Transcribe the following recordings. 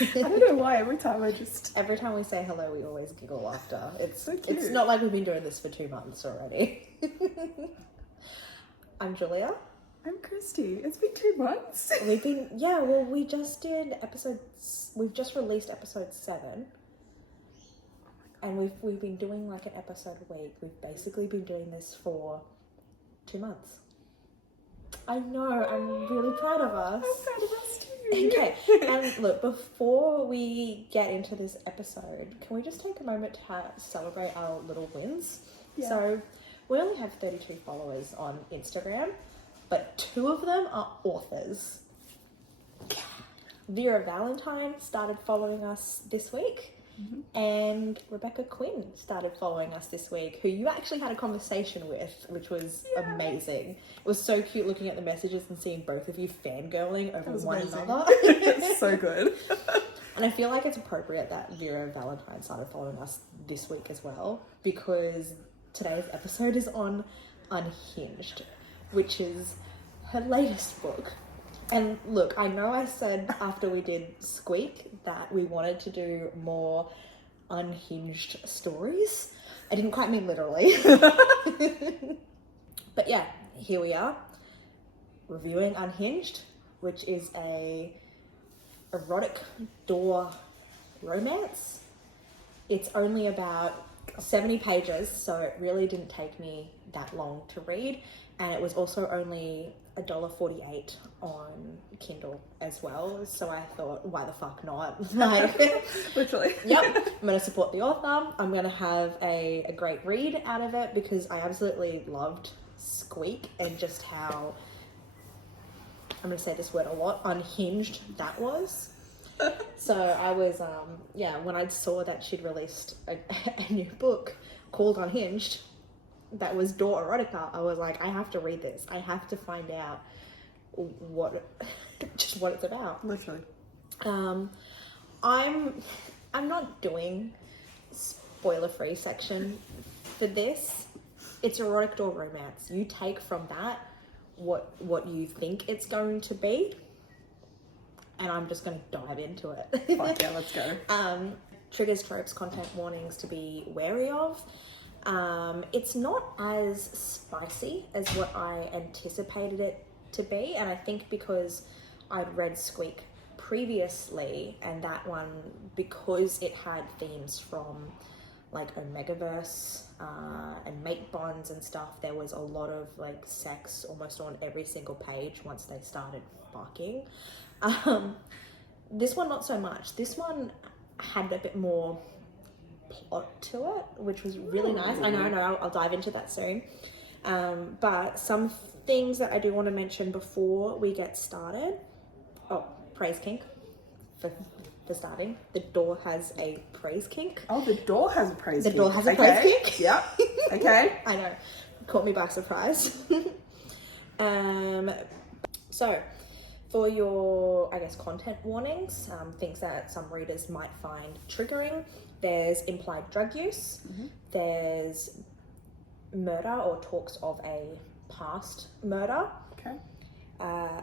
I don't know why, every time we say hello, we always giggle after. It's so cute. It's not like we've been doing this for 2 months already. I'm Julia. I'm Christy. It's been 2 months. We just did we've just released episode 7. And we've been doing like an episode a week. We've basically been doing this for 2 months. I know, I'm really proud of us. I'm proud of us too. Okay, and look, before we get into this episode, can we just take a moment to celebrate our little wins? Yeah. So, we only have 32 followers on Instagram, but 2 of them are authors. Vera Valentine started following us this week. Mm-hmm. And Rebecca Quinn started following us this week, who you actually had a conversation with, which was amazing. It was so cute looking at the messages and seeing both of you fangirling over one another. It's so good. And I feel like it's appropriate that Vera Valentine started following us this week as well, because today's episode is on Unhinged, which is her latest book. And look, I know I said after we did Squeak that we wanted to do more unhinged stories. I didn't quite mean literally. But yeah, here we are, reviewing Unhinged, which is a erotic door romance. It's only about 70 pages, so it really didn't take me that long to read. And it was also only $1.48 on Kindle as well. So I thought, why the fuck not? Like, literally. Yep. I'm going to support the author. I'm going to have a great read out of it because I absolutely loved Squeak and just how, I'm going to say this word a lot, unhinged that was. So I was, when I saw that she'd released a new book called Unhinged, that was door erotica, I was like, I have to read this. I have to find out what it's about. Literally. I'm not doing spoiler-free section for this. It's erotic door romance. You take from that what you think it's going to be, and I'm just going to dive into it. Fuck yeah, let's go. Triggers, tropes, content warnings to be wary of. It's not as spicy as what I anticipated it to be, and I think because I'd read Squeak previously, and that one, because it had themes from like Omegaverse and mate bonds and stuff, there was a lot of like sex almost on every single page once they started fucking. This one not so much. This one had a bit more plot to it, which was really nice. I know, I'll dive into that soon. But some things that I do want to mention before we get started. Oh, praise kink for starting. The door has a praise kink. Oh, the door has a praise kink. The door has a praise kink. Yep. Okay. I know. Caught me by surprise. So, for your, I guess, content warnings, things that some readers might find triggering, there's implied drug use, there's murder or talks of a past murder,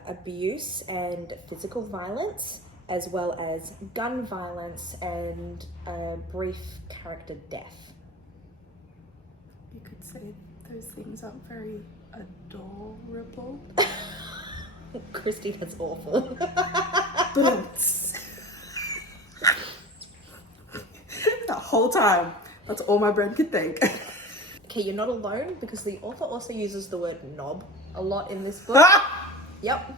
abuse and physical violence, as well as gun violence and a brief character death. You could say those things aren't very adorable. Christy, that's awful. The whole time, that's all my brain could think. Okay, you're not alone, because the author also uses the word knob a lot in this book. Yep.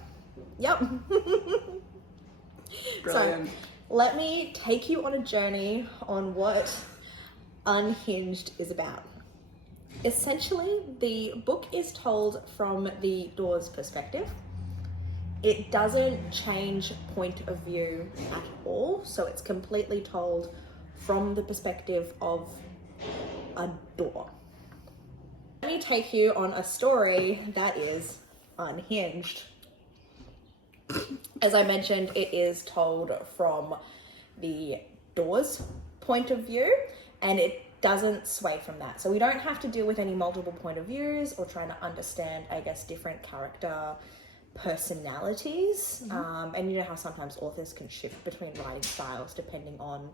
Brilliant. So, let me take you on a journey on what Unhinged is about. Essentially, the book is told from the door's perspective. It doesn't change point of view at all, so it's completely told from the perspective of a door. Let me take you on a story that is unhinged. As I mentioned, it is told from the door's point of view, and it doesn't sway from that. So we don't have to deal with any multiple point of views or trying to understand, I guess, different character personalities. And you know how sometimes authors can shift between writing styles depending on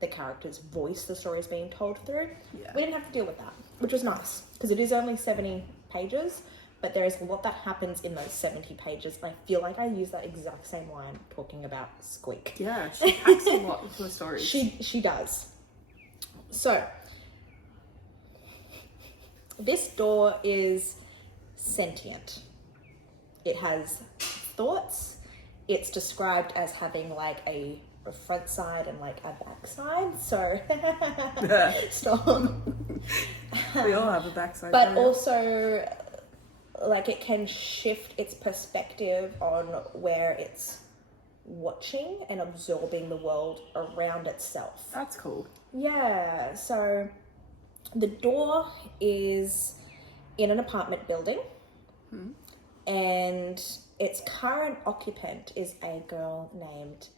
the character's voice the story is being told through. Yeah. We didn't have to deal with that, which was nice because it is only 70 pages, but there is a lot that happens in those 70 pages. And I feel like I use that exact same line talking about Squeak. Yeah, she packs a lot into her stories. She does. So, this door is sentient. It has thoughts. It's described as having like a front side and like a back side. So, stop. We all have a backside. But also, like, it can shift its perspective on where it's watching and absorbing the world around itself. That's cool. Yeah, so the door is in an apartment building, and its current occupant is a girl named,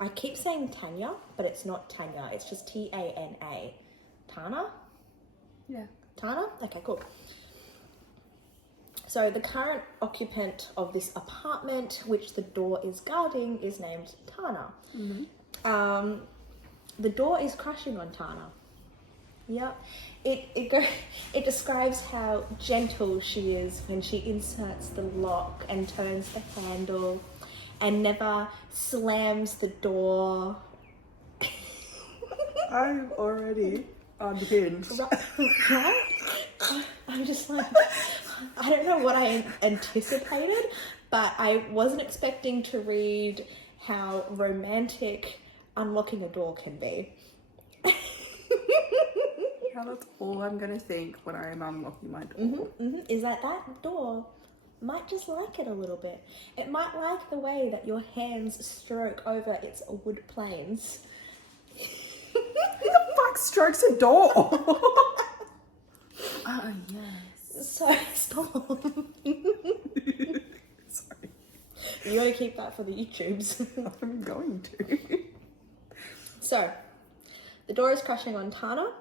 I keep saying Tanya, but it's not Tanya, it's just Tana. Tana? Yeah. Tana? Okay, cool. So the current occupant of this apartment, which the door is guarding, is named Tana. The door is crushing on Tana. Yep. It describes how gentle she is when she inserts the lock and turns the handle and never slams the door. I'm already unhinged. Right? I'm just like, I don't know what I anticipated, but I wasn't expecting to read how romantic unlocking a door can be. Yeah, that's all I'm gonna think when I am unlocking my door. Is that door might just like it a little bit. It might like the way that your hands stroke over its wood planes. Who the fuck strokes a door? Yes. So, stop. Sorry. You gotta keep that for the YouTubes. I'm going to. So, the door is crushing on Tana,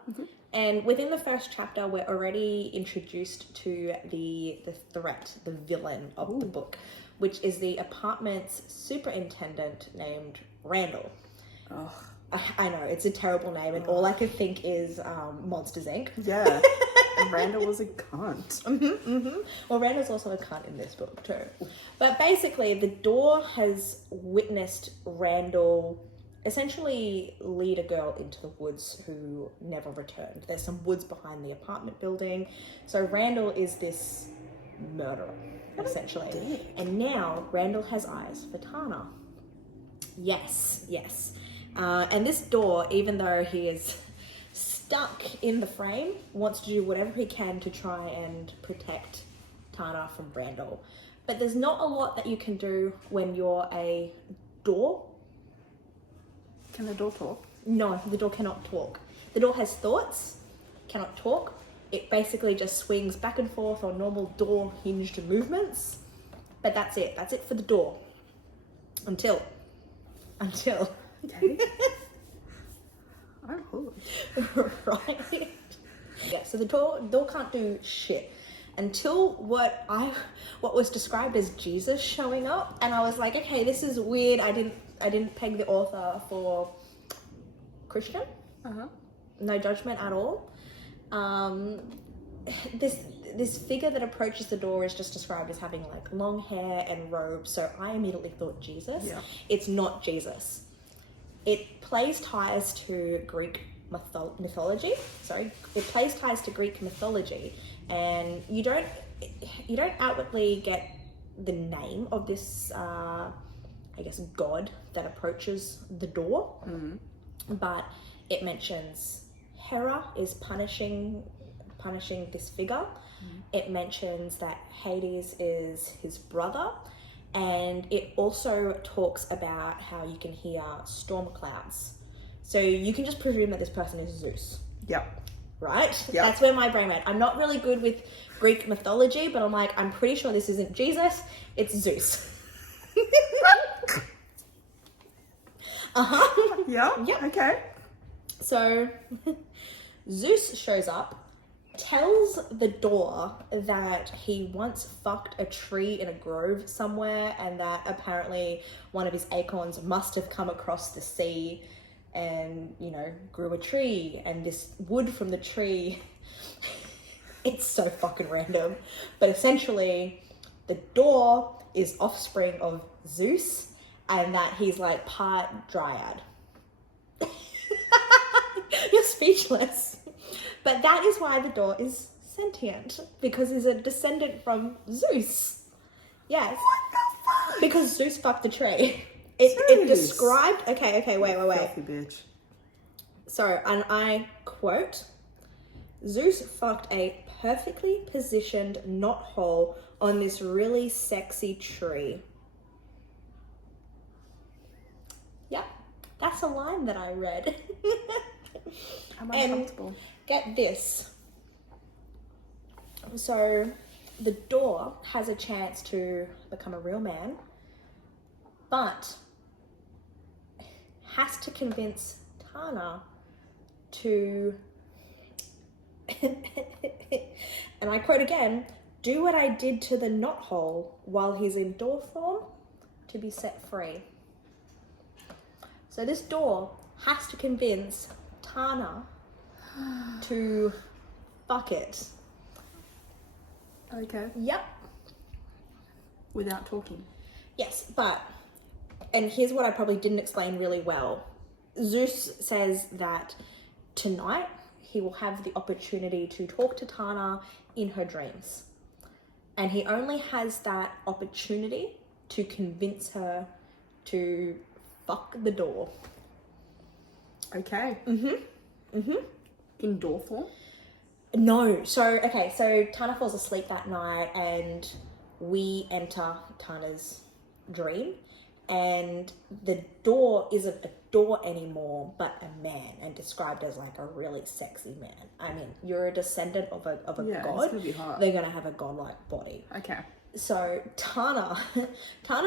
and within the first chapter, we're already introduced to the threat, the villain of the book, which is the apartment's superintendent named Randall. Oh. I know, it's a terrible name, and all I could think is Monsters, Inc. Yeah. And Randall was a cunt. Well, Randall's also a cunt in this book too. But basically, the door has witnessed Randall essentially lead a girl into the woods who never returned. There's some woods behind the apartment building. So Randall is this murderer, essentially. And now Randall has eyes for Tana. Yes. And this door, even though he is stuck in the frame, wants to do whatever he can to try and protect Tana from Randall. But there's not a lot that you can do when you're a door. Can the door talk? No, the door cannot talk. The door has thoughts, cannot talk. It basically just swings back and forth on normal door hinged movements. But that's it. That's it for the door. Until. Okay. I'm hooked. Right? Yeah, so the door can't do shit until what was described as Jesus showing up, and I was like, okay, this is weird. I didn't peg the author for Christian. No judgment at all. This figure that approaches the door is just described as having like long hair and robes, so I immediately thought Jesus. Yeah. It's not Jesus. It plays ties to Greek mythology. Sorry, it plays ties to Greek mythology, and you don't outwardly get the name of this, I guess, god that approaches the door, but it mentions Hera is punishing this figure. It mentions that Hades is his brother. And it also talks about how you can hear storm clouds. So you can just presume that this person is Zeus. Yep. Right? Yep. That's where my brain went. I'm not really good with Greek mythology, but I'm like, I'm pretty sure this isn't Jesus, it's Zeus. Yeah? Yep. Okay. So Zeus shows up tells the door that he once fucked a tree in a grove somewhere, and that apparently one of his acorns must have come across the sea and, you know, grew a tree, and this wood from the tree, it's so fucking random, but essentially the door is offspring of Zeus, and that he's like part dryad. You're speechless. But that is why the door is sentient, because he's a descendant from Zeus. Yes. What the fuck? Because Zeus fucked the tree. It described... Okay, wait. Filthy bitch. So, and I quote, Zeus fucked a perfectly positioned knothole on this really sexy tree. Yep, that's a line that I read. I'm uncomfortable. Get this. So the door has a chance to become a real man, but has to convince Tana to, and I quote again, do what I did to the knothole while he's in door form to be set free. So this door has to convince Tana to fuck it. Okay. Yep. Without talking. Yes, but, and here's what I probably didn't explain really well. Zeus says that tonight he will have the opportunity to talk to Tana in her dreams. And he only has that opportunity to convince her to fuck the door. Okay. Mm-hmm. In door form? No. So Tana falls asleep that night and we enter Tana's dream, and the door isn't a door anymore, but a man, and described as like a really sexy man. I mean, you're a descendant of a god. It's gonna be hot. They're gonna have a godlike body. Okay. So Tana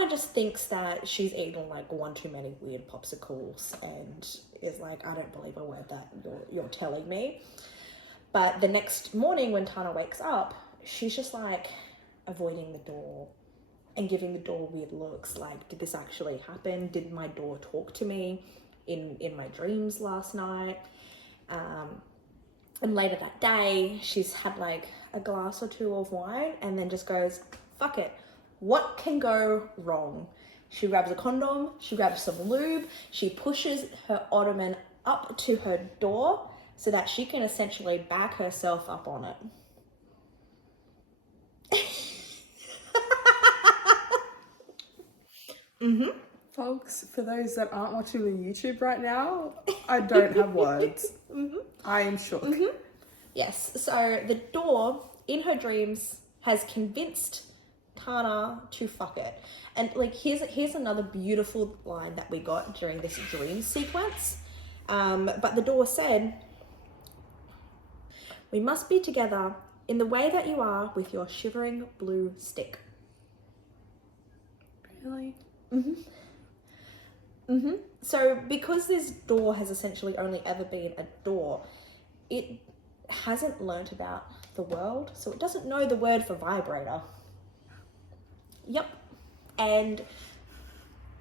just thinks that she's eaten like one too many weird popsicles and is like, I don't believe a word that you're telling me. But the next morning when Tana wakes up, she's just like avoiding the door and giving the door weird looks. Like, did this actually happen? Did my door talk to me in my dreams last night? And later that day, she's had like a glass or two of wine and then just goes, fuck it. What can go wrong? She grabs a condom, she grabs some lube, she pushes her ottoman up to her door so that she can essentially back herself up on it. Mm-hmm. Folks, for those that aren't watching the YouTube right now, I don't have words. Mm-hmm. I am shook. Mm-hmm. Yes, so the door in her dreams has convinced Tana to fuck it. And like, here's another beautiful line that we got during this dream sequence. But the door said, we must be together in the way that you are with your shivering blue stick. Really? Mm-hmm. Mm-hmm. So because this door has essentially only ever been a door, it hasn't learnt about the world, so it doesn't know the word for vibrator. Yep. And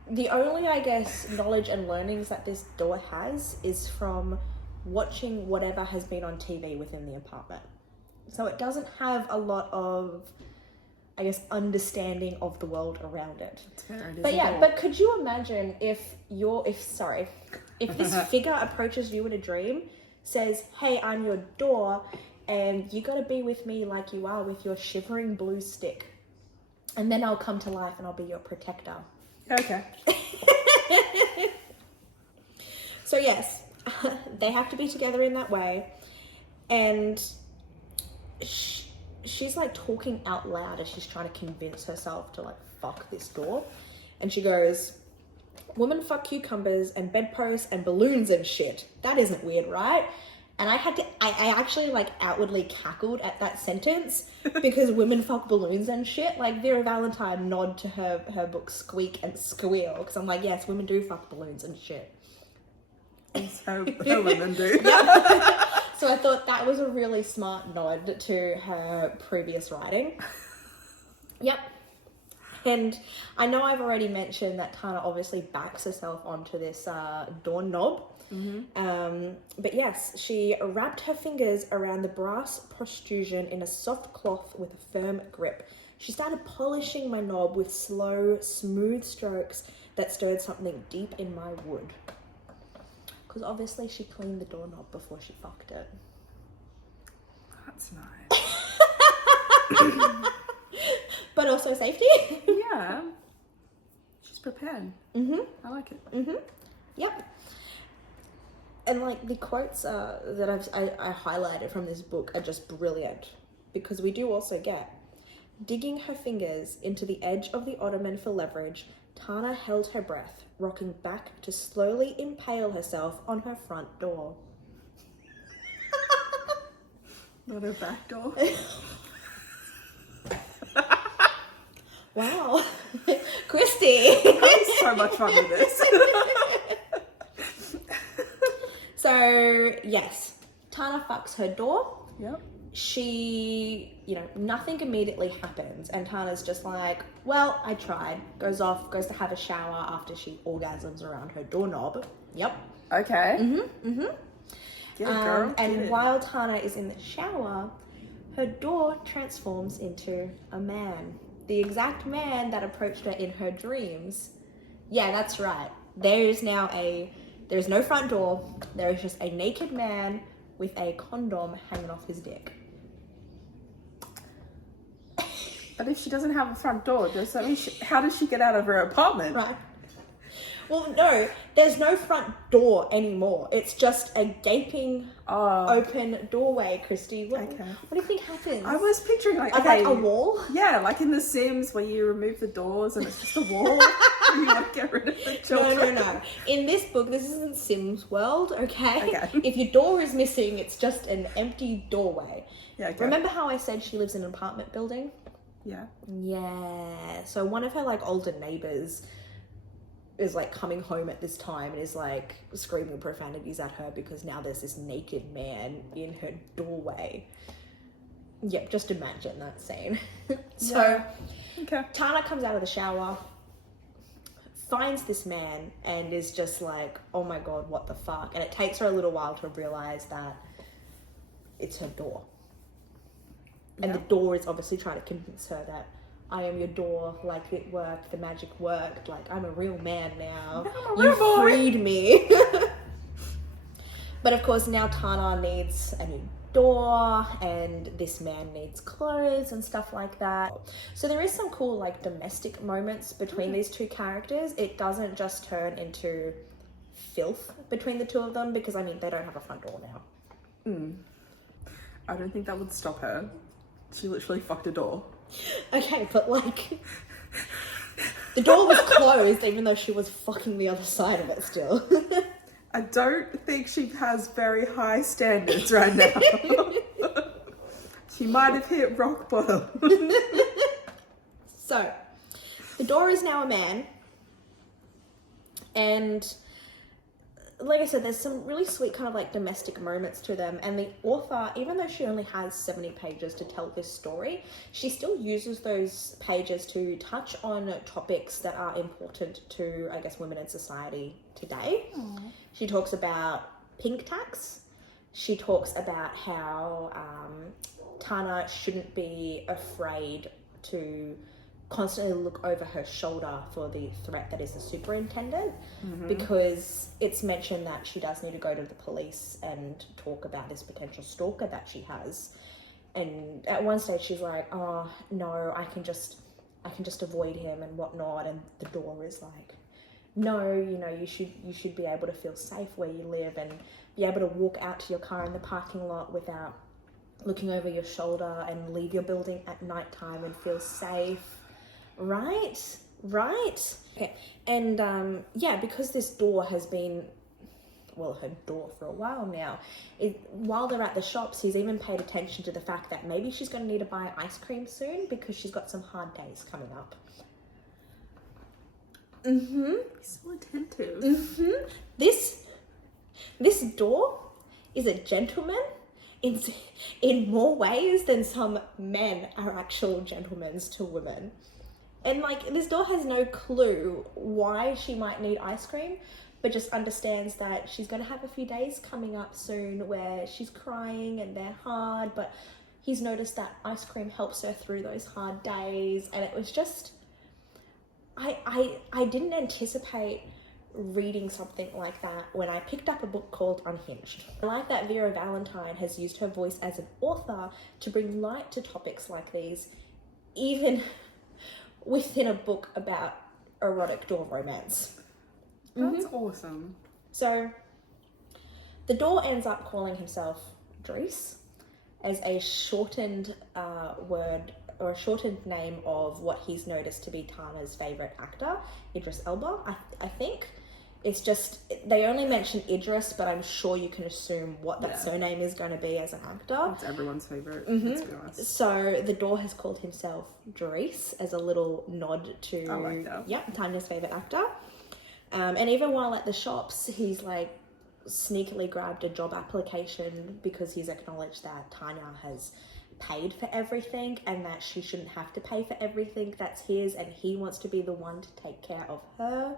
the only, I guess, knowledge and learnings that this door has is from watching whatever has been on TV within the apartment. So it doesn't have a lot of, I guess, understanding of the world around it. It's fair, it is But a yeah, door. but could you imagine if this figure approaches you in a dream, says, hey, I'm your door, and you gotta be with me like you are with your shivering blue stick. And then I'll come to life and I'll be your protector. Okay. So yes, they have to be together in that way. And she's like talking out loud as she's trying to convince herself to like fuck this door. And she goes, woman fuck cucumbers and bedposts and balloons and shit. That isn't weird, right? And I actually like outwardly cackled at that sentence because women fuck balloons and shit. Like Vera Valentine nod to her book Squeak and Squeal, because I'm like, yes, women do fuck balloons and shit. So women do. Yep. So I thought that was a really smart nod to her previous writing. Yep. And I know I've already mentioned that Tana obviously backs herself onto this doorknob. But yes, she wrapped her fingers around the brass protrusion in a soft cloth with a firm grip. She started polishing my knob with slow, smooth strokes that stirred something deep in my wood. Because obviously she cleaned the doorknob before she fucked it. That's nice. But also safety. Yeah. She's prepared. I like it. Yep. And like the quotes that I highlighted from this book are just brilliant, because we do also get, digging her fingers into the edge of the ottoman for leverage, Tana held her breath, rocking back to slowly impale herself on her front door. Not her back door. Wow. Christy. Having so much fun with this. So, yes, Tana fucks her door. Yep. She, nothing immediately happens. And Tana's just like, well, I tried. Goes off, goes to have a shower after she orgasms around her doorknob. Yep. Okay. Get it, girl. And while Tana is in the shower, her door transforms into a man. The exact man that approached her in her dreams. Yeah, that's right. There's no front door. There is just a naked man with a condom hanging off his dick. But if she doesn't have a front door, does that mean how does she get out of her apartment? Right. Well, no, there's no front door anymore. It's just a gaping, open doorway, Christy. What do you think happens? I was picturing like a wall? Yeah, like in The Sims where you remove the doors and it's just a wall and you want to get rid of the children. No. In this book, this isn't Sims World, okay? Okay. If your door is missing, it's just an empty doorway. Yeah, okay. Remember how I said she lives in an apartment building? Yeah. Yeah. So one of her like older neighbors is like coming home at this time and is like screaming profanities at her because now there's this naked man in her doorway. Yep, just imagine that scene. So Tana comes out of the shower, finds this man, and is just like, oh my god, what the fuck? And it takes her a little while to realize that it's her door. And the door is obviously trying to convince her that I am your door, like it worked, the magic worked, like I'm a real man now. I'm a real boy. Freed me. But of course now Tana needs a new door and this man needs clothes and stuff like that. So there is some cool like domestic moments between these two characters. It doesn't just turn into filth between the two of them because I mean they don't have a front door now. I don't think that would stop her. She literally fucked a door. Okay, but like the door was closed even though she was fucking the other side of it still. I don't think she has very high standards right now. She might have hit rock bottom. So, the door is now a man. And like I said, there's some really sweet kind of like domestic moments to them. And the author, even though she only has 70 pages to tell this story, she still uses those pages to touch on topics that are important to, I guess, women in society today. Aww. She talks about pink tax. She talks about how Tana shouldn't be afraid to constantly look over her shoulder for the threat that is the superintendent, because it's mentioned that she does need to go to the police and talk about this potential stalker that she has. And at one stage she's like, oh no, I can just avoid him and whatnot. And the door is like, no, you should be able to feel safe where you live and be able to walk out to your car in the parking lot without looking over your shoulder and leave your building at nighttime and feel safe. Right. Okay. And because this door has been, her door for a while now, while they're at the shops, he's even paid attention to the fact that maybe she's going to need to buy ice cream soon because she's got some hard days coming up. He's so attentive. This door is a gentleman in more ways than some men are actual gentlemen to women. And like, this door has no clue why she might need ice cream, but just understands that she's going to have a few days coming up soon where she's crying and they're hard, but he's noticed that ice cream helps her through those hard days. And it was just, I didn't anticipate reading something like that when I picked up a book called Unhinged. I like that Vera Valentine has used her voice as an author to bring light to topics like these, even within a book about erotic door romance. That's awesome. So the door ends up calling himself Dries as a shortened word or a shortened name of what he's noticed to be Tana's favourite actor, Idris Elba, I think. It's just, they only mention Idris, but I'm sure you can assume what that surname is going to be as an actor. It's everyone's favourite, let's be honest. So the door has called himself Dries as a little nod to I like that. Tana's favourite actor. And even while at the shops, he's like sneakily grabbed a job application because he's acknowledged that Tana has paid for everything and that she shouldn't have to pay for everything that's his, and he wants to be the one to take care of her.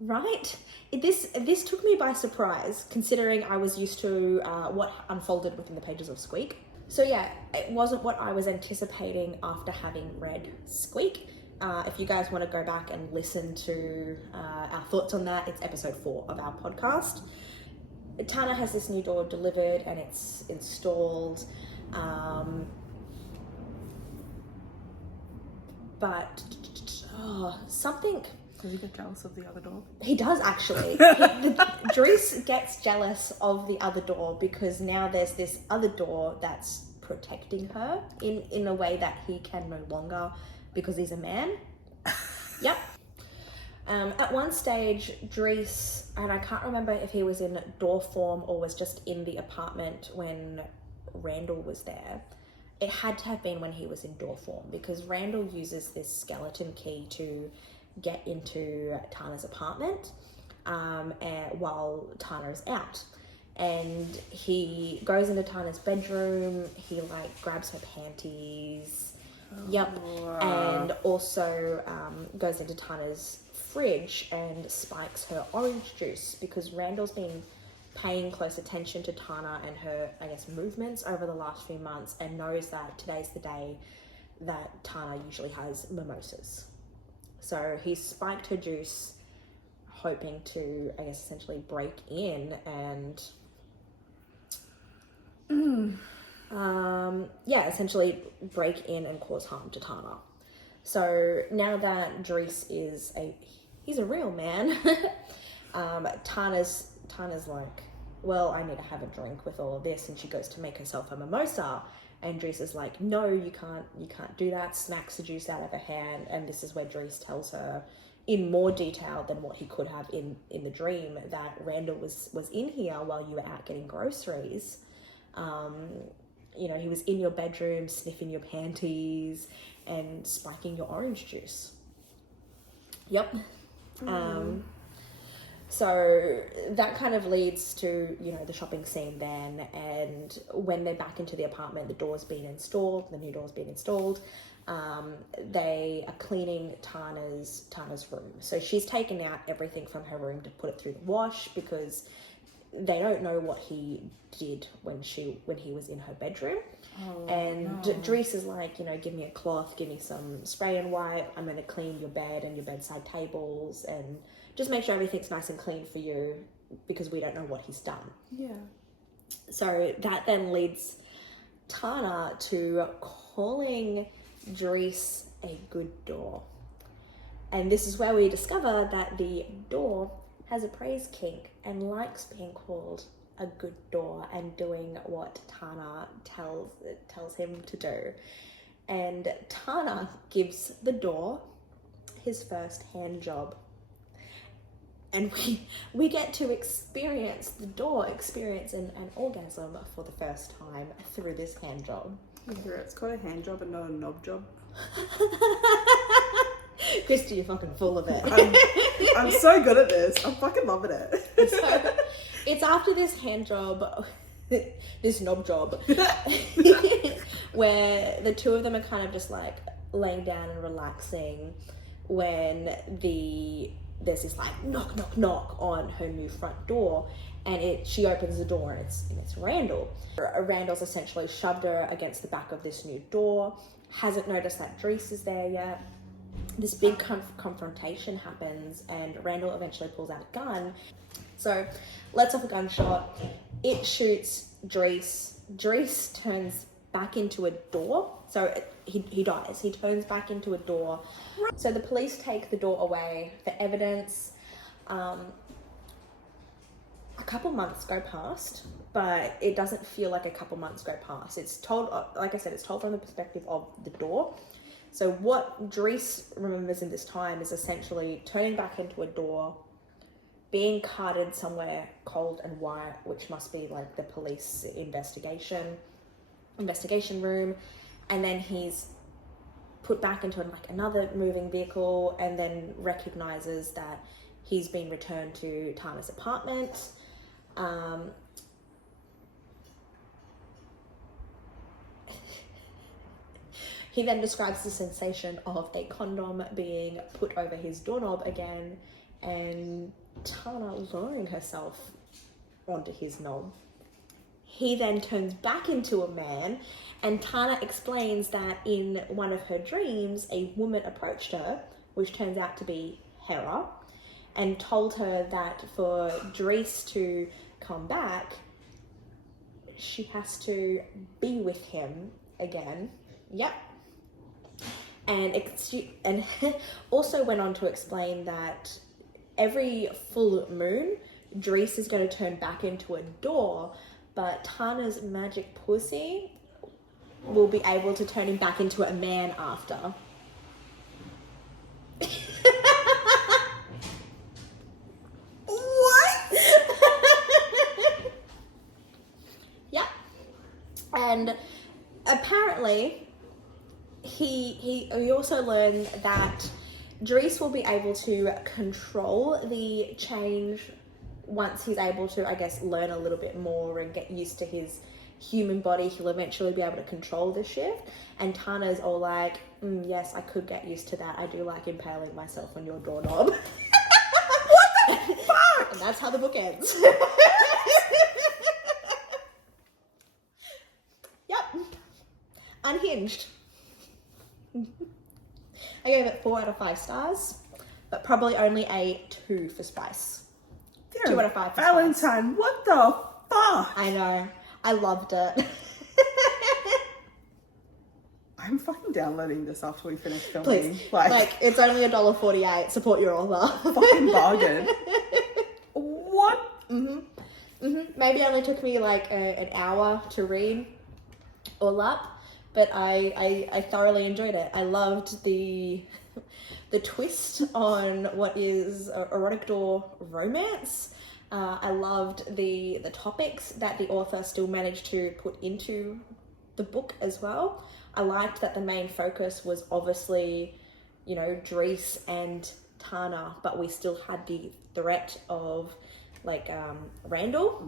Right? This took me by surprise, considering I was used to what unfolded within the pages of Squeak. So yeah, it wasn't what I was anticipating after having read Squeak. If you guys want to go back and listen to our thoughts on that, it's episode 4 of our podcast. Tana has this new door delivered and it's installed. But something... Does he get jealous of the other door? He does, actually. Dries gets jealous of the other door because now there's this other door that's protecting her in a way that he can no longer because he's a man. Yep. At one stage, Dries, and I can't remember if he was in door form or was just in the apartment when Randall was there. It had to have been when he was in door form because Randall uses this skeleton key to get into Tana's apartment while Tana is out. And he goes into Tana's bedroom, he like grabs her panties, and also goes into Tana's fridge and spikes her orange juice because Randall's been paying close attention to Tana and her, I guess, movements over the last few months and knows that today's the day that Tana usually has mimosas. So he spiked her juice, hoping to, I guess, essentially break in and, essentially break in and cause harm to Tana. So now that Dries is he's a real man, Tana's like, well, I need to have a drink with all of this, and she goes to make herself a mimosa. And Dries is like, no, you can't do that, smacks the juice out of her hand. And this is where Dries tells her in more detail than what he could have in the dream that Randall was in here while you were out getting groceries. He was in your bedroom, sniffing your panties and spiking your orange juice. Yep. So that kind of leads to, the shopping scene then. And when they're back into the apartment, the new door's been installed. They are cleaning Tana's room. So she's taken out everything from her room to put it through the wash because they don't know what he did when he was in her bedroom. Dries is like, give me a cloth, give me some spray and wipe. I'm going to clean your bed and your bedside tables and just make sure everything's nice and clean for you because we don't know what he's done. Yeah. So that then leads Tana to calling Dries a good door. And this is where we discover that the door has a praise kink and likes being called a good door and doing what Tana tells him to do. And Tana gives the door his first hand job. And we get to experience an orgasm for the first time through this hand job. It's called a hand job and not a knob job. Christy, you're fucking full of it. I'm so good at this. I'm fucking loving it. So, it's after this hand job this knob job, where the two of them are kind of just like laying down and relaxing when there's this like knock knock knock on her new front door, and she opens the door and it's Randall. Randall's essentially shoved her against the back of this new door, hasn't noticed that Dries is there yet. This big confrontation happens, and Randall eventually pulls out a gun. So lets off a gunshot. It shoots Dries. Dries turns back into a door. So he dies. He turns back into a door. So the police take the door away for evidence. A couple months go past, but it doesn't feel like a couple months go past. It's told, like I said, it's told from the perspective of the door. So what Dries remembers in this time is essentially turning back into a door, being carted somewhere cold and white, which must be like the police investigation room, and then he's put back into like another moving vehicle, and then recognizes that he's been returned to Tana's apartment. He then describes the sensation of a condom being put over his doorknob again, and Tana lowering herself onto his knob. He then turns back into a man, and Tana explains that in one of her dreams, a woman approached her, which turns out to be Vera, and told her that for Dries to come back, she has to be with him again. Yep. And also went on to explain that every full moon, Dries is going to turn back into a door, but Tana's magic pussy will be able to turn him back into a man after. What? Yep. And apparently, we also learn that Dries will be able to control the change once he's able to, I guess, learn a little bit more and get used to his human body. He'll eventually be able to control the shift. And Tana's all like, yes, I could get used to that. I do like impaling myself on your doorknob. What the fuck? And that's how the book ends. Yep. Unhinged. I gave it 4 out of 5 stars, but probably only a 2 for spice. Vera, 2 out of 5 for Valentine, spice. what the fuck? I know. I loved it. I'm fucking downloading this after we finish filming. Please. Like, it's only $1.48. Support your author. Fucking bargain. What? Maybe it only took me like an hour to read all up. But I thoroughly enjoyed it. I loved the twist on what is erotic door romance. I loved the topics that the author still managed to put into the book as well. I liked that the main focus was obviously, you know, Dries and Tana, but we still had the threat of like Randall.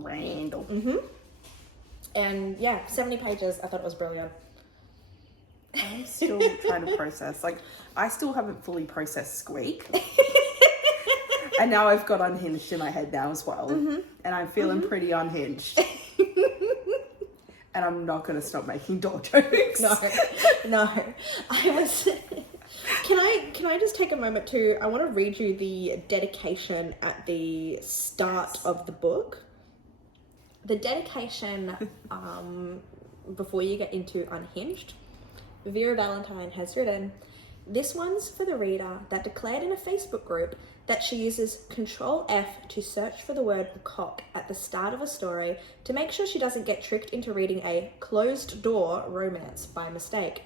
And yeah, 70 pages. I thought it was brilliant. I'm still trying to process. Like, I still haven't fully processed Squeak. And now I've got Unhinged in my head now as well. And I'm feeling pretty unhinged. And I'm not going to stop making door jokes. No. Can I just take a moment to, I want to read you the dedication at the start of the book. The dedication, before you get into Unhinged, Vera Valentine has written, "This one's for the reader that declared in a Facebook group that she uses Control F to search for the word cock at the start of a story to make sure she doesn't get tricked into reading a closed door romance by mistake.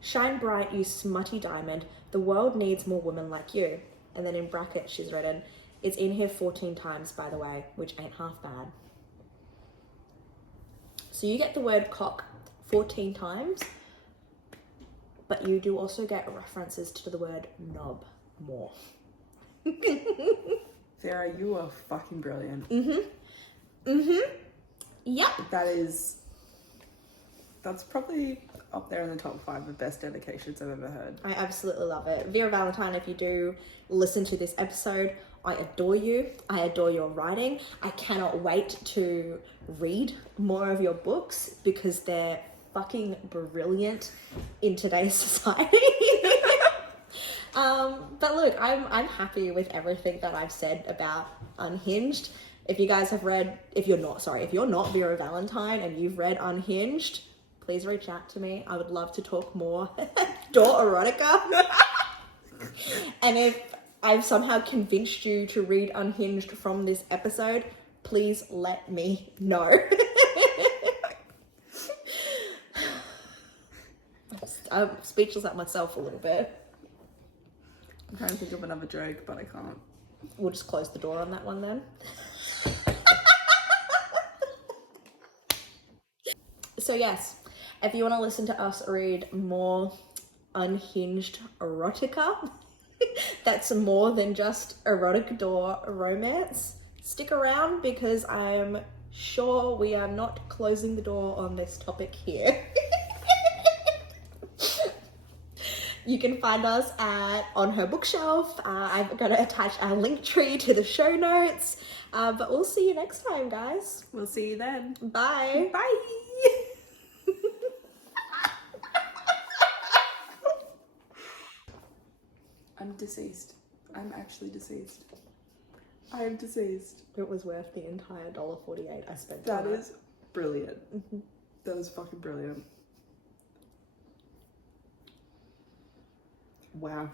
Shine bright, you smutty diamond. The world needs more women like you." And then in brackets she's written, "It's in here 14 times, by the way, which ain't half bad." So you get the word cock 14 times, but you do also get references to the word knob more. Vera, you are fucking brilliant. Yep. That's probably up there in the top 5 of best dedications I've ever heard. I absolutely love it. Vera Valentine, if you do listen to this episode, I adore you. I adore your writing. I cannot wait to read more of your books because they're fucking brilliant in today's society. But look, I'm happy with everything that I've said about Unhinged. If you guys have read, if you're not Vera Valentine and you've read Unhinged, please reach out to me. I would love to talk more door erotica. And if I've somehow convinced you to read Unhinged from this episode, please let me know. I'm speechless at myself a little bit. I'm trying to think of another joke, but I can't. We'll just close the door on that one then. So yes, if you want to listen to us read more Unhinged erotica, that's more than just erotic door romance, stick around because I'm sure we are not closing the door on this topic here. You can find us on her bookshelf. I'm going to attach our link tree to the show notes. But we'll see you next time, guys. We'll see you then. Bye. Bye. I'm deceased. I'm actually deceased. I am deceased. It was worth the entire $1.48 I spent. That is brilliant. Mm-hmm. That is fucking brilliant. Wow.